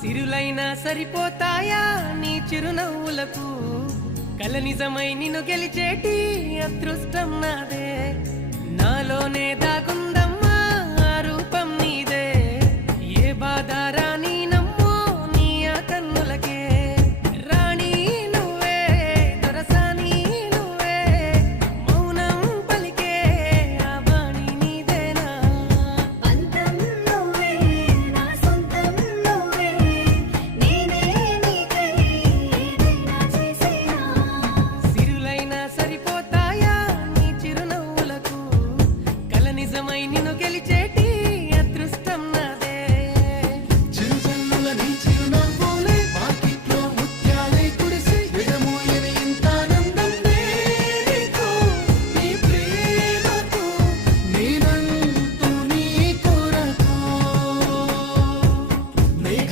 సిరులైనా సరిపోతాయా నీ చిరునవ్వులకు కల నిజమై నిన్ను గెలిచేటి అదృష్టం నాదే నాలోనే దాగుందమ్మా ఆ రూపం నీదే ఏ బాధ రాని